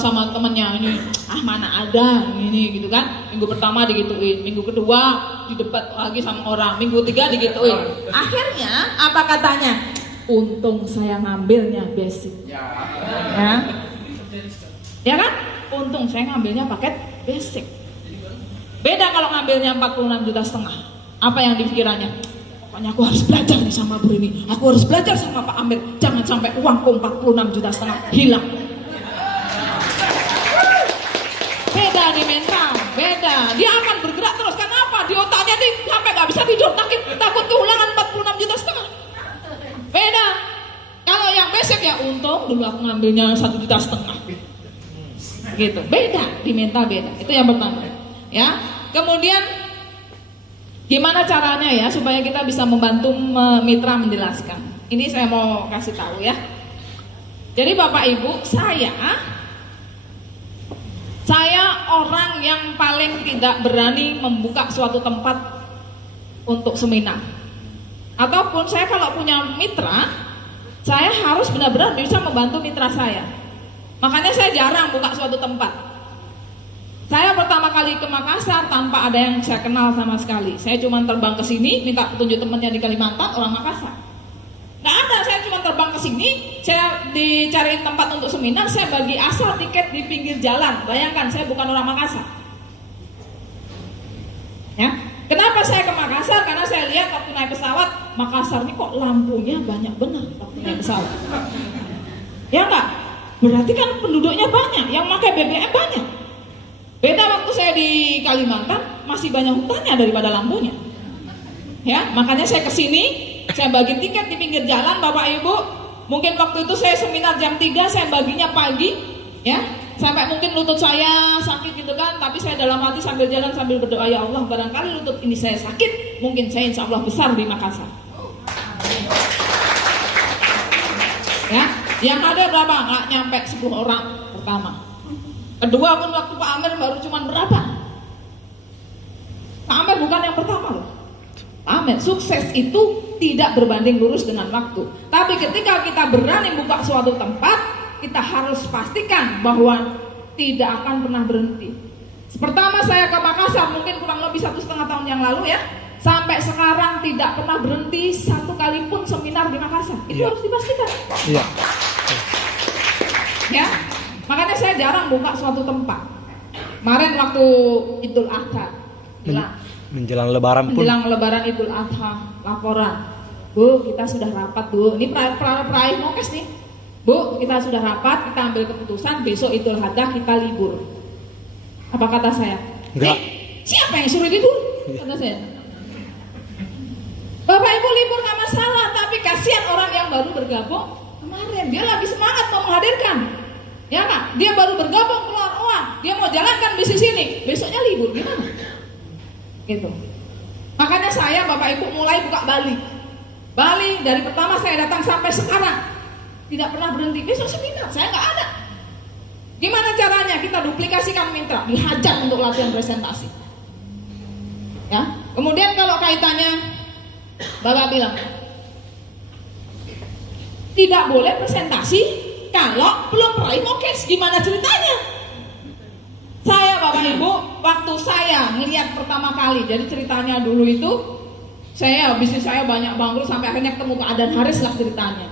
sama temennya ini, mana ada ini gitu kan. Minggu pertama digituin, minggu kedua didebat lagi sama orang, minggu ketiga digituin. Akhirnya apa katanya? Untung saya ngambilnya basic. Ya kan? Untung saya ngambilnya paket basic. Beda kalau ngambilnya 46,5 juta. Apa yang dipikirannya? Pokoknya aku harus belajar nih sama Bu ini. Aku harus belajar sama Pak Amir. Jangan sampai uangku 46,5 juta hilang. Beda di mental, beda. Dia akan bergerak terus. Kenapa? Di otaknya nih sampai gak bisa tidur, takut kehilangan 46,5 juta. Beda. Kalau yang basic ya untung dulu aku ngambilnya 1,5 juta. Gitu. Beda di mental, beda. Itu yang pertama. Ya. Kemudian gimana caranya ya supaya kita bisa membantu mitra menjelaskan. Ini saya mau kasih tahu ya. Jadi Bapak Ibu, saya orang yang paling tidak berani membuka suatu tempat untuk seminar. Ataupun saya kalau punya mitra, saya harus benar-benar bisa membantu mitra saya. Makanya saya jarang buka suatu tempat. Saya pertama kali ke Makassar tanpa ada yang saya kenal sama sekali. Saya cuma terbang ke sini, minta petunjuk temannya di Kalimantan, orang Makassar. Nggak ada, saya cuma terbang ke sini, saya dicariin tempat untuk seminar, saya bagi asal tiket di pinggir jalan. Bayangkan, saya bukan orang Makassar. Ya, kenapa saya ke Makassar? Karena saya lihat waktu naik pesawat, Makassar ini kok lampunya banyak benar waktu naik pesawat. Ya nggak? Berarti kan penduduknya banyak, yang pakai BBM banyak. Beda waktu saya di Kalimantan, masih banyak hutannya daripada lampunya. Ya, makanya saya kesini, saya bagi tiket di pinggir jalan, Bapak Ibu. Mungkin waktu itu saya seminar jam 3, saya baginya pagi, ya, sampai mungkin lutut saya sakit gitu kan. Tapi saya dalam hati sambil jalan sambil berdoa, ya Allah, barangkali lutut ini saya sakit, mungkin saya insya Allah besar di Makassar. Ya, yang ada berapa? Nggak nyampe 10 orang pertama. Kedua pun waktu Pak Amir baru cuma berapa? Pak Amir bukan yang pertama loh. Pak Amir, sukses itu tidak berbanding lurus dengan waktu. Tapi ketika kita berani buka suatu tempat, kita harus pastikan bahwa tidak akan pernah berhenti. Pertama saya ke Makassar mungkin kurang lebih 1,5 tahun yang lalu ya. Sampai sekarang tidak pernah berhenti satu kali pun seminar di Makassar. Itu harus dipastikan. Iya. Ya. Makanya saya jarang buka suatu tempat. Kemarin waktu Idul Adha, menjelang Lebaran pun. Menjelang Lebaran Idul Adha, laporan, Bu, kita sudah rapat Bu. Ini peraih Nokes nih. Bu, kita sudah rapat, kita ambil keputusan besok Idul Adha kita libur. Apa kata saya? Enggak. Siapa yang suruh libur? Kata saya. Bapak Ibu libur nggak masalah, tapi kasihan orang yang baru bergabung kemarin. Dia lagi semangat mau menghadirkan. Ya Kak, dia baru bergabung keluar uang, dia mau jalankan bisnis ini, besoknya libur, gimana? Gitu. Makanya saya Bapak Ibu mulai buka Bali. Bali dari pertama saya datang sampai sekarang tidak pernah berhenti. Besok seminar, saya nggak ada. Gimana caranya? Kita duplikasikan mitra, dihajar untuk latihan presentasi. Ya. Kemudian kalau kaitannya, Bapak bilang tidak boleh presentasi kalau belum peraih Nokes. Gimana ceritanya? Saya Bapak Ibu, waktu saya ngeliat pertama kali, jadi ceritanya dulu itu bisnis saya banyak bangkrut sampai akhirnya ketemu Pak Adan Haris lah ceritanya.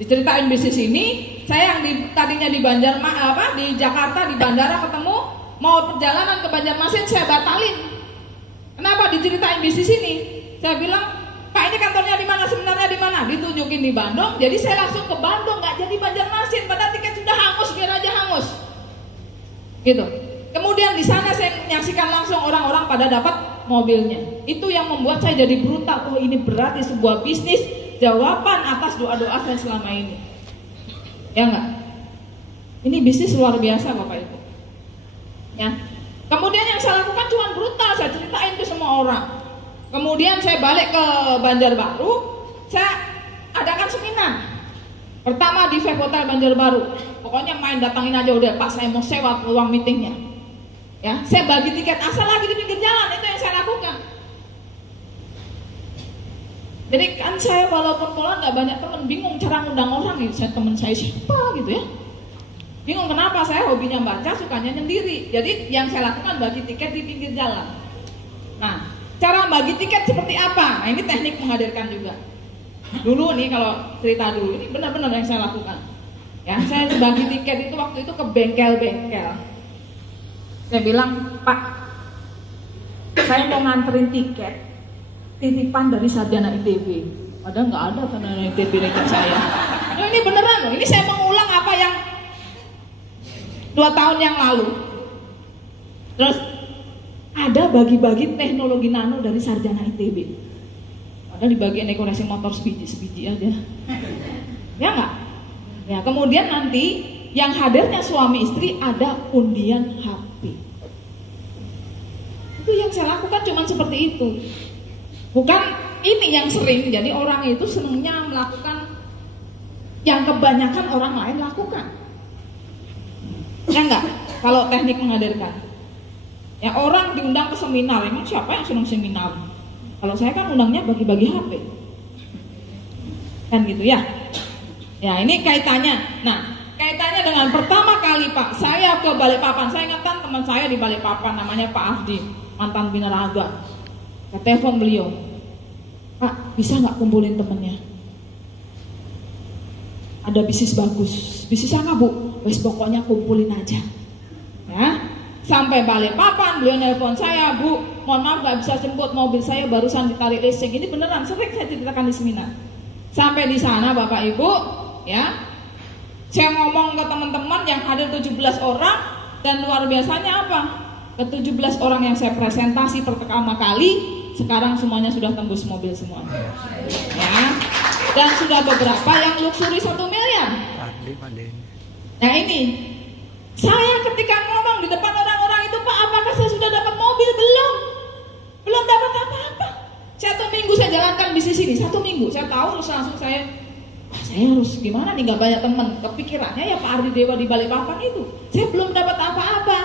Diceritain bisnis ini, saya yang tadinya di di Jakarta di bandara ketemu mau perjalanan ke Banjarmasin saya batalin. Kenapa? Diceritain bisnis ini. Saya bilang, Pak ini kantornya di mana, sebenarnya di mana? Ditunjukin di Bandung, jadi saya langsung ke Bandung, nggak jadi Banjarmasin, padahal tiket sudah hangus, biar aja hangus. Gitu. Kemudian di sana saya menyaksikan langsung orang-orang pada dapat mobilnya. Itu yang membuat saya jadi brutal. Oh ini berarti sebuah bisnis jawaban atas doa-doa saya selama ini. Ya nggak? Ini bisnis luar biasa Bapak Ibu. Ya. Kemudian yang saya lakukan cuma brutal, saya ceritain ke semua orang. Kemudian saya balik ke Banjarbaru, saya adakan seminar. Pertama di Vep Hotel Banjarbaru. Pokoknya main datangin aja udah, Pak saya mau sewa ruang meetingnya. Ya, saya bagi tiket asal lagi di pinggir jalan, itu yang saya lakukan. Jadi kan saya walaupun pola nggak banyak teman, bingung cara ngundang orang gitu. Saya teman saya siapa gitu ya. Bingung kenapa, saya hobinya baca, sukanya nyendiri. Jadi yang saya lakukan bagi tiket di pinggir jalan. Nah, cara bagi tiket seperti apa? Nah, ini teknik menghadirkan juga. Dulu nih kalau cerita dulu, ini benar-benar yang saya lakukan. Ya, saya bagi tiket itu waktu itu ke bengkel-bengkel. Saya bilang, Pak, saya mau nganterin tiket titipan dari sarjana ITB. Padahal nggak ada sarjana ITB tiket saya. Nah, ini beneran loh. Ini saya mengulang apa yang 2 tahun yang lalu. Terus ada bagi-bagi teknologi nano dari sarjana ITB. Padahal di bagian dekorasi motor sebiji aja. Ya nggak? Ya, kemudian nanti yang hadirnya suami istri ada undian HP. Itu yang saya lakukan cuma seperti itu. Bukan ini yang sering, jadi orang itu senangnya melakukan yang kebanyakan orang lain lakukan. Ya enggak? Kalau teknik menghadirkan. Ya orang diundang ke seminar, emang siapa yang senang seminar? Kalau saya kan undangnya bagi-bagi HP. Kan gitu ya. Ya ini kaitannya. Nah, kaitannya dengan pertama kali Pak, saya ke Balikpapan. Saya ingatkan teman saya di Balikpapan namanya Pak Ardi, mantan binaraga. Saya telepon beliau, Pak, bisa nggak kumpulin temennya? Ada bisnis bagus. Bisnis apa Bu? Wes pokoknya kumpulin aja. Ya, sampai Balikpapan beliau nelpon saya, Bu, mohon maaf nggak bisa jemput, mobil saya barusan ditarik listrik. Ini beneran, sering saya ceritakan di seminar. Sampai di sana Bapak Ibu, ya, saya ngomong ke teman-teman yang hadir 17 orang dan luar biasanya apa? Ke 17 orang yang saya presentasi pertama kali, sekarang semuanya sudah tembus mobil semua. Ya. Dan sudah beberapa yang luxury 1 miliar. Nah ini, saya ketika ngomong di depan orang-orang itu, Pak, apakah saya sudah dapat mobil? Belum dapat apa-apa. 1 minggu saya jalankan bisnis ini, 1 minggu. Saya tahu langsung saya harus gimana nih, gak banyak teman. Kepikirannya ya Pak Ardi Dewa di Balikpapan itu. Saya belum dapat apa-apa.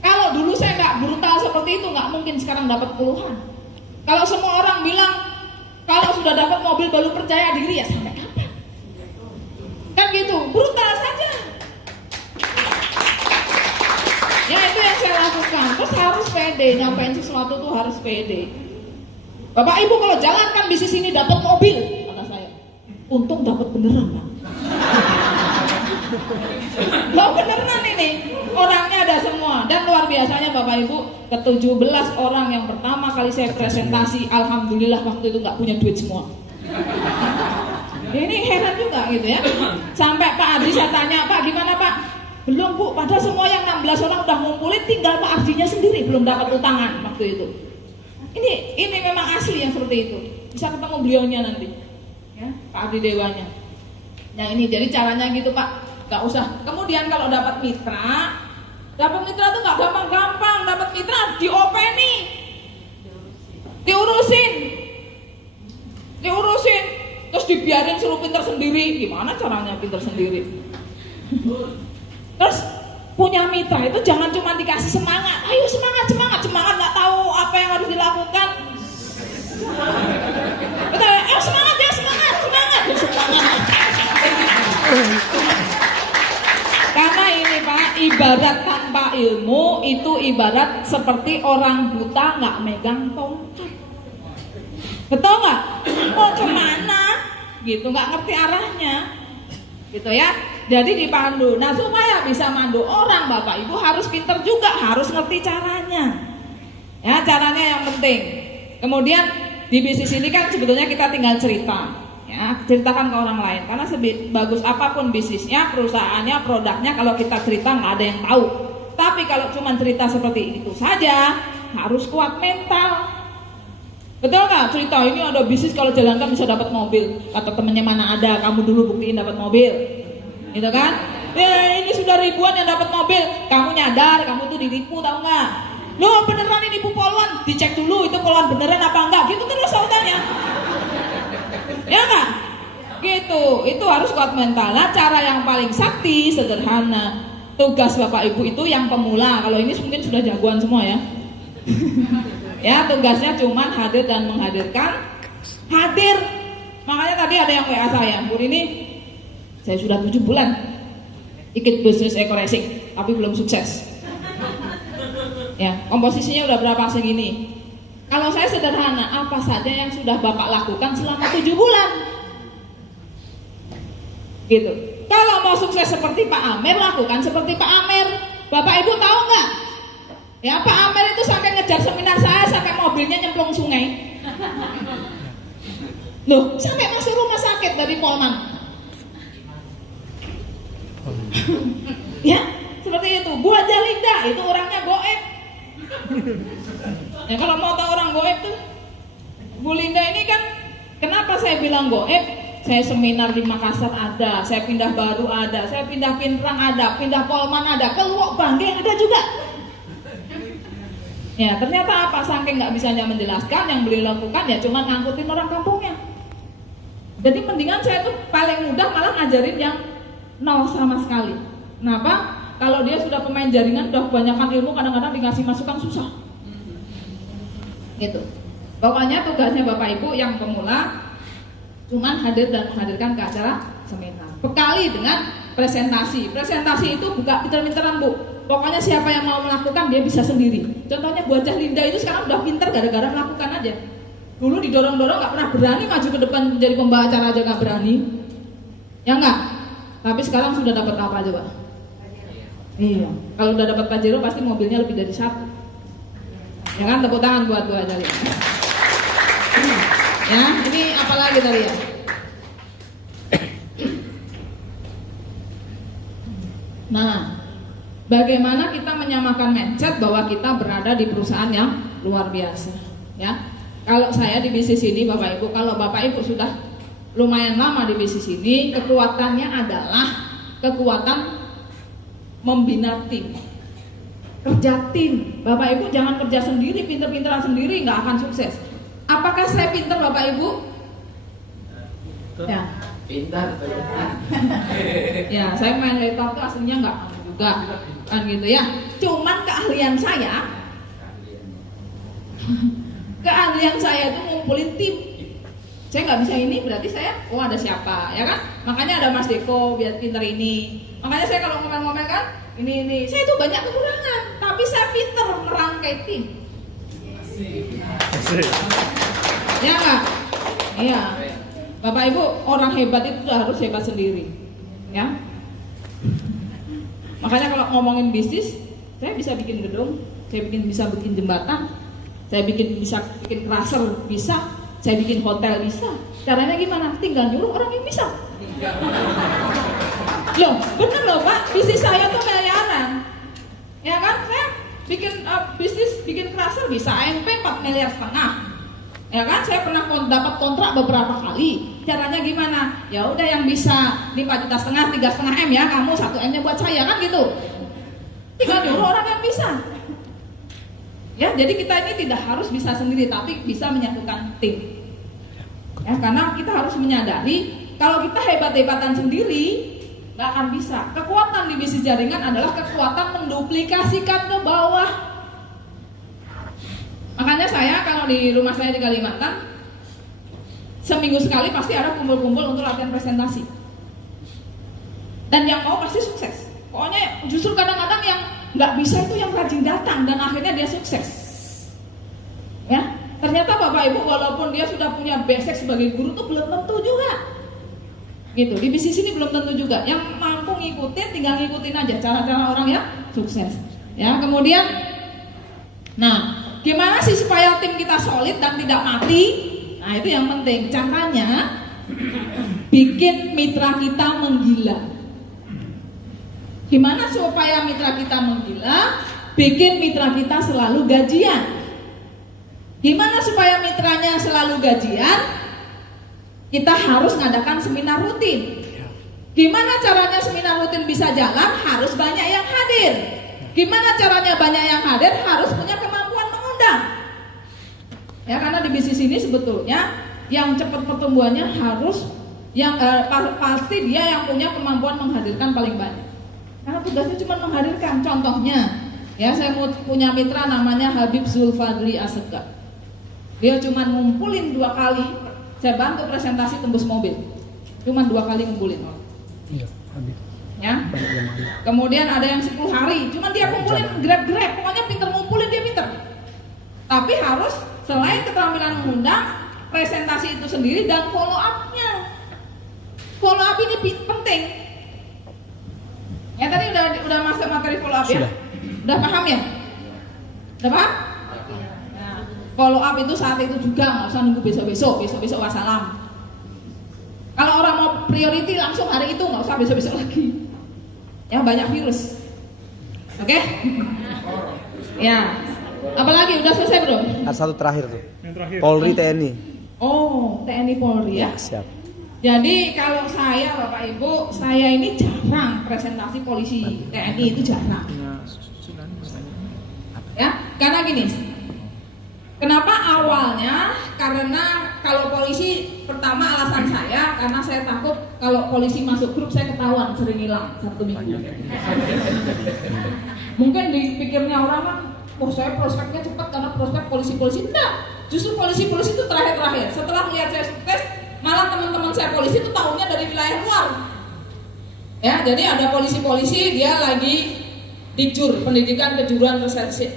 Kalau dulu saya nggak brutal seperti itu, nggak mungkin sekarang dapat puluhan. Kalau semua orang bilang kalau sudah dapat mobil baru percaya diri, ya sampai kapan? Kan gitu, brutal saja. Ya itu yang saya lakukan. Terus harus pede, nyampein sesuatu tuh harus pede. Bapak Ibu kalau jalankan bisnis ini dapat mobil, kata saya, untung dapat beneran Pak. Loh beneran ini, orangnya ada semua. Dan luar biasanya Bapak Ibu, ke 17 orang yang pertama kali saya presentasi, alhamdulillah waktu itu gak punya duit semua. Ini heran juga gitu ya. Sampai Pak Ardi saya tanya, Pak gimana Pak? Belum Bu, padahal semua yang 16 orang udah ngumpulin, tinggal Pak Ardinya sendiri belum dapat utangan waktu itu. Ini memang asli yang seperti itu. Bisa ketemu beliaunya nanti, ya, Pak Ardi Dewanya. Nah ini jadi caranya gitu Pak, gak usah. Kemudian kalau dapat mitra tuh gak gampang-gampang. Dapat mitra diopeni, diurusin, terus dibiarin suruh pinter sendiri. Gimana caranya pinter sendiri? Terus punya mitra itu jangan cuma dikasih semangat, ayo semangat, nggak tahu apa yang harus dilakukan. Betul, semangat ya, semangat. Karena ini Pak, ibarat tanpa ilmu itu ibarat seperti orang buta nggak megang tongkat. Betul nggak? Mau kemana? Gitu, nggak ngerti arahnya. Gitu ya. Jadi dipandu. Nah supaya bisa mandu orang Bapak Ibu harus pinter juga, harus ngerti caranya. Ya caranya yang penting. Kemudian di bisnis ini kan sebetulnya kita tinggal cerita, ya ceritakan ke orang lain. Karena sebagus apapun bisnisnya, perusahaannya, produknya, kalau kita cerita nggak ada yang tahu. Tapi kalau cuma cerita seperti itu saja, harus kuat mental. Betul nggak? Cerita ini ada bisnis kalau jalankan bisa dapat mobil. Kata temennya mana ada, kamu dulu buktiin dapat mobil. Gitu kan? Ini sudah ribuan yang dapat mobil. Kamu nyadar, kamu tuh ditipu, tahu nggak? Loh beneran ini Bu Polwan, dicek dulu itu Polwan beneran apa enggak? Gitu terus sautannya. Ya nggak? Gitu. Itu harus kuat mental. Nah, cara yang paling sakti sederhana. Tugas Bapak Ibu itu yang pemula. Kalau ini mungkin sudah jagoan semua ya. Ya tugasnya cuman hadir dan menghadirkan. Hadir. Makanya tadi ada yang WA saya, Bu ini saya sudah 7 bulan ikut bisnis eco racing, tapi belum sukses. Ya, komposisinya udah berapa segini. Kalau saya sederhana, apa saja yang sudah Bapak lakukan selama 7 bulan? Gitu. Kalau mau sukses seperti Pak Amer, lakukan seperti Pak Amer. Bapak Ibu tahu nggak? Ya, Pak Amer itu sampai ngejar seminar saya, sampai mobilnya nyemplung sungai. Loh, sampai masuk rumah sakit dari Polman. Ya, seperti itu. Bu Haja Linda itu orangnya goib. Ya, kalau mau tahu orang goib tuh, Bu Linda ini kan, kenapa saya bilang goib? Saya seminar di Makassar ada, saya pindah Baru ada, saya pindah Pinrang ada, pindah Polman ada, ke Luwuk Bangge ada juga. Ya, ternyata apa? Saking nggak bisanya menjelaskan, yang beliau lakukan ya cuma ngangkutin orang kampungnya. Jadi mendingan saya tuh paling mudah malah ngajarin yang nol sama sekali. Kenapa? Kalau dia sudah pemain jaringan, udah kebanyakan ilmu, kadang-kadang dikasih masukan susah. Gitu. Pokoknya tugasnya Bapak Ibu yang pemula cuman hadir dan menghadirkan ke acara seminar. Bekali dengan presentasi. Presentasi itu bukan pinter-pinteran, Bu. Pokoknya siapa yang mau melakukan dia bisa sendiri. Contohnya Bu Haja Linda itu sekarang udah pinter gara-gara melakukan aja. Dulu didorong-dorong nggak pernah berani maju ke depan menjadi pembawa acara aja nggak berani. Ya nggak? Tapi sekarang sudah dapat apa coba? Iya. Kalau udah dapat Pajero pasti mobilnya lebih dari 1. Ya kan, tepuk tangan buat Bu Haja Linda. Ya, ini apalagi tadi ya? Nah, bagaimana kita menyamakan mindset bahwa kita berada di perusahaan yang luar biasa, ya? Kalau saya di bisnis ini, Bapak Ibu, kalau Bapak Ibu sudah lumayan lama di bisnis ini, kekuatannya adalah kekuatan membina tim, kerja tim. Bapak Ibu jangan kerja sendiri, pinter-pinteran sendiri, nggak akan sukses. Apakah saya pinter, Bapak Ibu? Ya. Pintar. Ya, saya main laptop tuh aslinya nggak juga, kan gitu ya. Cuman keahlian saya itu ngumpulin tim. Saya nggak bisa ini, berarti saya, oh ada siapa, ya kan? Makanya ada Mas Deko, biar pinter ini. Makanya saya kalau ngomel-ngomel kan, ini, saya itu banyak kekurangan, tapi saya pinter merangkai tim. Ya nggak? Iya. Bapak Ibu, orang hebat itu harus hebat sendiri, ya. Makanya kalau ngomongin bisnis, saya bisa bikin gedung, saya bisa bikin jembatan, saya bisa bikin crusher, bisa, saya bikin hotel, bisa. Caranya gimana? Tinggal nyuruh orang yang bisa. Loh, bener loh Pak, bisnis saya tuh miliaran, ya kan? Saya bikin bisnis, bikin crusher bisa AMP 4,5 miliar. Ya kan, saya pernah dapat kontrak beberapa kali. Caranya gimana? Ya udah yang bisa 5,5 juta, 3,5 M ya, kamu 1 M-nya buat saya, kan gitu. Tinggal nyuruh orang yang bisa. Ya, jadi kita ini tidak harus bisa sendiri, tapi bisa menyatukan tim. Ya, karena kita harus menyadari kalau kita hebat-hebatan sendiri nggak akan bisa. Kekuatan di bisnis jaringan adalah kekuatan menduplikasikan ke bawah. Makanya saya kalau di rumah saya di Kalimantan, seminggu sekali pasti ada kumpul-kumpul untuk latihan presentasi. Dan yang mau pasti sukses. Pokoknya justru kadang-kadang yang nggak bisa itu yang rajin datang dan akhirnya dia sukses. Ya, ternyata Bapak Ibu walaupun dia sudah punya basic sebagai guru tuh belum tentu juga. Gitu, di bisnis ini belum tentu juga. Yang mampu ngikutin, tinggal ngikutin aja cara-cara orang yang sukses. Ya, kemudian, nah, gimana sih supaya tim kita solid dan tidak mati? Nah, itu yang penting. Caranya bikin mitra kita menggila. Gimana supaya mitra kita menggila? Bikin mitra kita selalu gajian. Gimana supaya mitranya selalu gajian? Kita harus ngadakan seminar rutin. Gimana caranya seminar rutin bisa jalan? Harus banyak yang hadir. Gimana caranya banyak yang hadir? Harus punya kemampuan mengundang. Ya, karena di bisnis ini sebetulnya yang cepat pertumbuhannya harus yang pasti dia yang punya kemampuan menghadirkan paling banyak. Karena tugasnya cuma menghadirkan. Contohnya, ya saya punya mitra namanya Habib Zulfadli Asegaf. Dia cuma ngumpulin 2 kali. Saya bantu presentasi tembus mobil. Cuma 2 kali ngumpulin. Iya, Habib. ya. Kemudian ada yang 10 hari, cuman dia kumpulin grab, pokoknya pinter ngumpulin, dia pinter. Tapi harus selain keterampilan mengundang, presentasi itu sendiri dan follow up-nya. Follow up ini penting. Ya tadi udah masuk materi follow up ya? Udah paham ya? Udah paham? Nah, follow up itu saat itu juga, nggak usah nunggu besok wassalam. Kalau orang mau priority langsung hari itu, nggak usah besok lagi. Ya banyak virus. Oke? Ya. Apalagi udah selesai belum? Ada satu terakhir tuh. Yang terakhir. Polri TNI. Oh, TNI Polri ya. Siap. Jadi kalau saya Bapak Ibu, saya ini jarang presentasi polisi TNI, itu jarang. Ya, karena gini. Kenapa awalnya? Karena kalau polisi, pertama alasan saya karena saya takut kalau polisi masuk grup saya ketahuan sering hilang 1 minggu. Mungkin dipikirnya orang kan, oh saya prospeknya cepat karena prospek polisi-polisi. Enggak, justru polisi-polisi itu terakhir. Setelah melihat saya sukses, malah teman-teman saya polisi itu tahunya dari wilayah luar. Ya, jadi ada polisi-polisi dia lagi dijur pendidikan kejuruan reserse.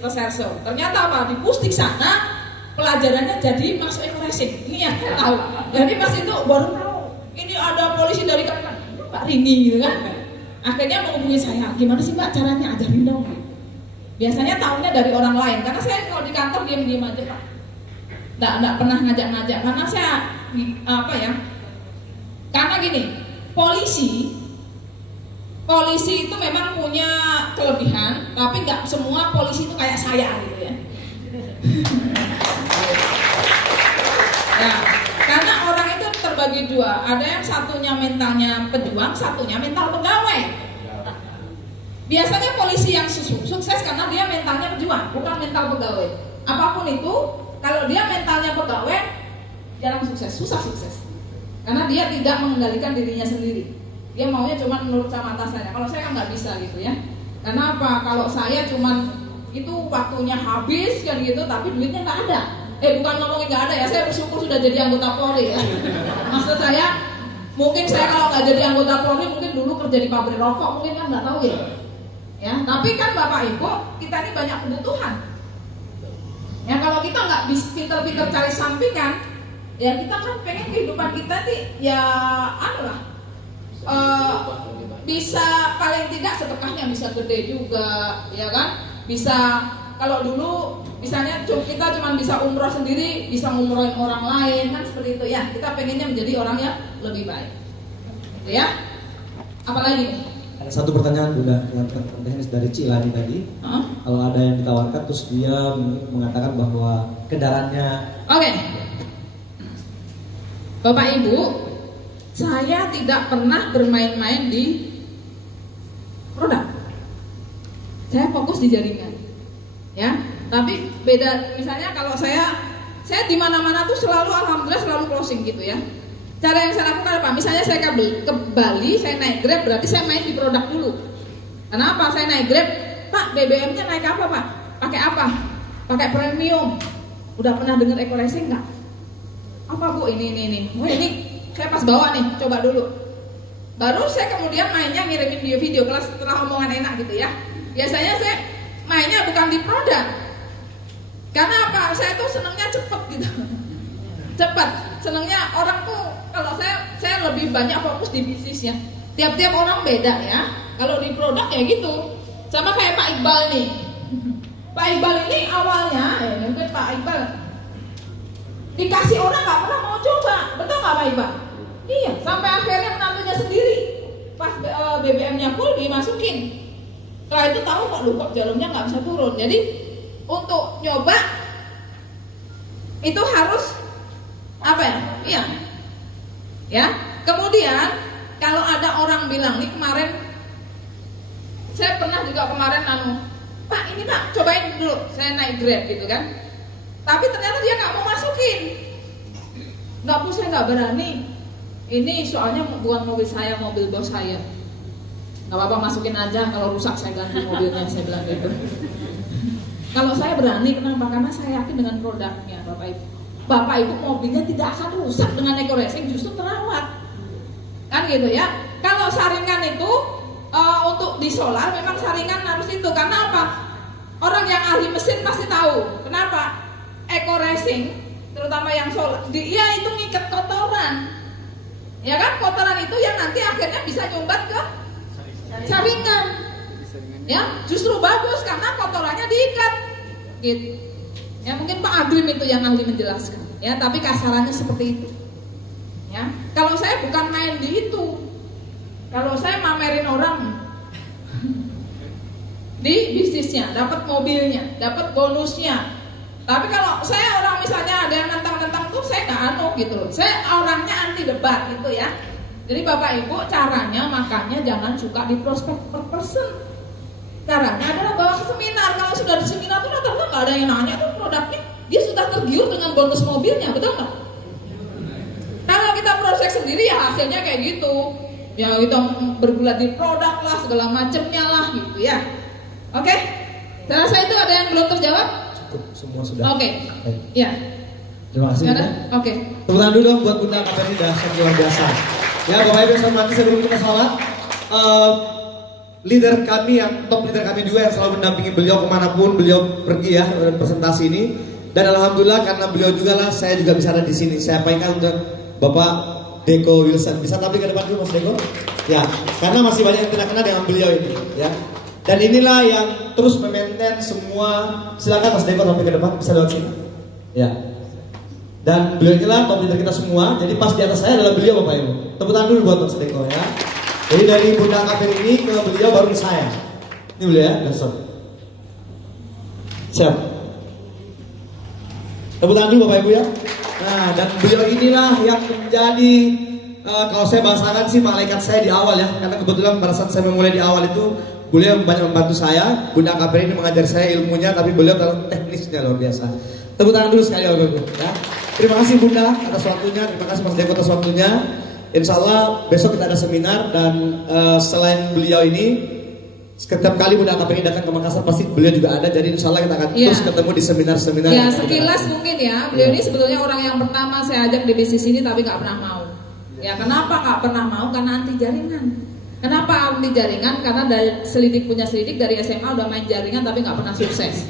Ternyata apa? Di Pusdik sana pelajarannya jadi masuk ekoresik. Ini yang saya tahu. Jadi pas itu baru tahu ini ada polisi dari Kalimantan, Mbak Rini gitu kan. Akhirnya menghubungi saya, gimana sih Mbak caranya, ajarin dong. Biasanya tahunya dari orang lain, karena saya kalau di kantor diam-diam aja Pak. Nggak pernah ngajak-ngajak, karena saya apa ya? Karena gini, polisi itu memang punya kelebihan, tapi nggak semua polisi itu kayak saya gitu ya. Ya, karena orang itu terbagi dua, ada yang satunya mentalnya pejuang, satunya mental pegawai. Biasanya polisi yang sukses karena dia mentalnya pejuang, bukan mental pegawai. Apapun itu, kalau dia mentalnya pegawai, jarang sukses, susah sukses. Karena dia tidak mengendalikan dirinya sendiri. Dia maunya cuma menurut sama atasannya. Kalau saya kan nggak bisa gitu ya. Karena apa? Kalau saya cuma itu waktunya habis kan gitu, tapi duitnya nggak ada. Bukan ngomongin nggak ada ya. Saya bersyukur sudah jadi anggota Polri ya. Maksud saya, mungkin saya kalau nggak jadi anggota Polri, mungkin dulu kerja di pabrik rokok, mungkin kan nggak tahu ya. Ya, tapi kan Bapak Ibu, kita ini banyak kebutuhan. Ya kalau kita nggak pinter-pinter cari sampingan, ya kita kan pengen kehidupan kita nih ya bisa paling tidak sedekahnya bisa gede juga, ya kan? Bisa kalau dulu misalnya kita cuma bisa umroh sendiri, bisa ngumrohin orang lain kan seperti itu ya. Kita pengennya menjadi orang yang lebih baik, gitu ya. Apalagi nih? Ada satu pertanyaan Bunda yang teknis dari Cilani tadi. Kalau ada yang ditawarkan terus dia mengatakan bahwa kendaraannya. Oke. Bapak Ibu, saya tidak pernah bermain-main di produk. Saya fokus di jaringan. Ya, tapi beda misalnya kalau saya di mana-mana tuh selalu alhamdulillah selalu closing gitu ya. Cara yang saya lakukan apa? Misalnya saya ke Bali, saya naik Grab, berarti saya main di produk dulu. Kenapa? Saya naik Grab, Pak, BBM-nya naik apa Pak? Pakai apa? Pakai premium. Udah pernah dengar eco-racing nggak? Apa Bu? Ini. Oh ini saya pas bawa nih, coba dulu. Baru saya kemudian mainnya ngirimin video kelas setelah omongan enak gitu ya. Biasanya saya mainnya bukan di produk. Karena apa? Saya tuh senangnya cepet gitu. Cepat, senangnya orang tuh kalau saya lebih banyak fokus di bisnisnya. Tiap-tiap orang beda ya. Kalau di produk ya gitu. Sama kayak Pak Iqbal nih. Pak Iqbal ini awalnya, mungkin Pak Iqbal dikasih orang nggak pernah mau coba, betul nggak Pak Iqbal? Iya, sampai akhirnya menantunya sendiri. Pas BBM-nya full dimasukin. Setelah itu tahu kok jalurnya nggak bisa turun. Jadi untuk nyoba itu harus apa ya? Iya. Ya. Kemudian kalau ada orang bilang nih kemarin, saya pernah juga kemarin Pak ini Pak cobain dulu, saya naik Grab gitu kan. Tapi ternyata dia nggak mau masukin. Nggak Bu, saya nggak berani. Ini soalnya bukan mobil saya, mobil bos saya. Nggak apa-apa masukin aja, kalau rusak saya ganti mobilnya, saya bilang gitu. Kalau saya berani, kenapa? Karena saya yakin dengan produknya, Bapak Ibu. Bapak Ibu mobilnya tidak akan rusak dengan eco-racing, justru terawat. Kan gitu ya. Kalau saringan itu untuk di solar memang saringan harus itu. Karena apa? Orang yang ahli mesin pasti tahu. Kenapa? Eco racing, terutama yang solar, dia itu ngikat kotoran. Ya kan? Kotoran itu yang nanti akhirnya bisa nyumbat ke saringan. Ya, justru bagus karena kotorannya diikat. Gitu. Ya mungkin Pak Agrim itu yang ahli menjelaskan. Ya, tapi kasarannya seperti itu. Ya, kalau saya bukan main di itu. Kalau saya mamerin orang di bisnisnya, dapat mobilnya, dapat bonusnya. Tapi kalau saya orang misalnya ada yang nentang-nentang tuh saya nggak anu gitu loh. Saya orangnya anti debat gitu ya. Jadi Bapak Ibu caranya makanya jangan suka di prospek per person. Caranya adalah bawa ke seminar. Kalau sudah di seminar tuh rata-rata nggak ada yang nanya tuh produknya. Dia sudah tergiur dengan bonus mobilnya, betul nggak? Kalau kita prospek sendiri ya hasilnya kayak gitu. Ya kita bergulat di produk lah, segala macamnya lah gitu ya. Oke, saya rasa itu ada yang belum terjawab. Cukup, semua sudah. Oke, ya. Terima kasih. Oke. Tepuk tangan dulu dong buat Bunda Kapeni dasar luar biasa. Ya, Bapak Ibu yang hormati, sebelum kita salat, leader kami yang top leader kami juga yang selalu mendampingi beliau kemanapun beliau pergi ya presentasi ini. Dan alhamdulillah karena beliau juga lah saya juga bisa ada di sini. Saya sampaikan untuk Bapak Deko Wilson. Bisa tampil ke depan dulu Mas Deko? Ya, karena masih banyak yang tidak kenal dengan beliau ini, ya. Dan inilah yang terus memaintain semua. Silakan Mas Deko tampil ke depan, bisa lewat sini. Ya. Dan beliau inilah top leader kita semua. Jadi pas di atas saya adalah beliau Bapak Ibu. Tepuk tangan dulu buat Mas Deko ya. Jadi dari Bunda Kapeni ini ke beliau baru ke saya. Ini beliau ya, besok. Siap. Tepuk tangan dulu Bapak Ibu ya. Nah, dan beliau inilah yang menjadi kalau saya bahasakan sih malaikat saya di awal ya. Karena kebetulan pada saat saya memulai di awal itu beliau banyak membantu saya. Bunda Kapeni ini mengajar saya ilmunya, tapi beliau kalau teknisnya luar biasa. Tepuk tangan dulu sekali Bapak Ibu ya. Terima kasih Bunda atas waktunya, terima kasih Mas Deko atas waktunya. Insya Allah besok kita ada seminar dan selain beliau ini setiap kali Bunda Kapeni datang ke Makassar pasti beliau juga ada. Jadi insya Allah kita akan terus ketemu di seminar-seminar. Ya sekilas mungkin ya beliau ini sebetulnya orang yang pertama saya ajak di bisnis ini tapi nggak pernah mau. Ya kenapa nggak pernah mau? Karena anti jaringan. Kenapa anti jaringan? Karena dari selidik punya selidik dari SMA udah main jaringan tapi nggak pernah sukses.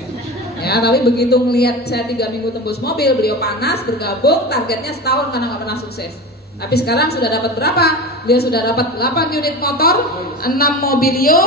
Ya tapi begitu melihat saya 3 minggu tembus mobil, beliau panas bergabung, targetnya setahun karena nggak pernah sukses. Tapi sekarang sudah dapat berapa? Beliau sudah dapat 8 unit motor, 6 mobilio,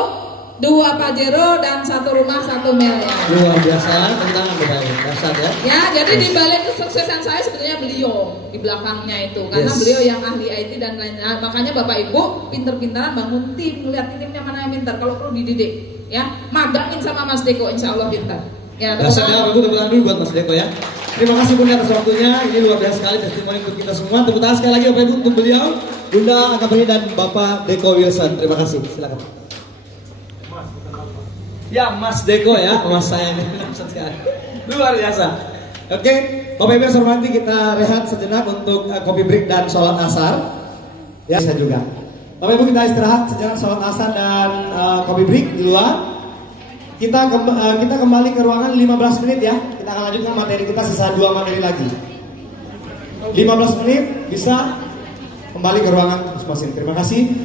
2 Pajero dan 1 rumah 1 miliar. Luar biasa, tentang Bapak Ibu, dasar ya. Ya, jadi di balik kesuksesan saya sebetulnya beliau di belakangnya itu, karena beliau yang ahli IT dan lain-lain. Makanya Bapak Ibu pinter-pinteran bangun tim, lihat timnya mana yang pintar. Kalau perlu dididik, ya magangin sama Mas Deko, insya Allah pintar. Ya, dasar ya, aku tepuk tangan dulu buat Mas Deko ya. Terima kasih Bunda atas waktunya. Ini luar biasa sekali testimoni untuk kita semua. Tepuk tangan sekali lagi Bapak Ibu untuk beliau, Bunda Kapeni dan Bapak Deko Wilson. Terima kasih. Silakan. Ya Mas Deko ya, Mas saya ini luar biasa. Oke, Bapak Ibu yang saya hormati, kita rehat sejenak untuk kopi break dan sholat asar. Ya saya juga. Bapak Ibu kita istirahat sejenak sholat asar dan kopi break di luar. Kita kembali ke ruangan 15 menit ya. Kita akan lanjutkan materi kita, sisa 2 materi lagi. 15 menit bisa kembali ke ruangan masing-masing. Terima kasih.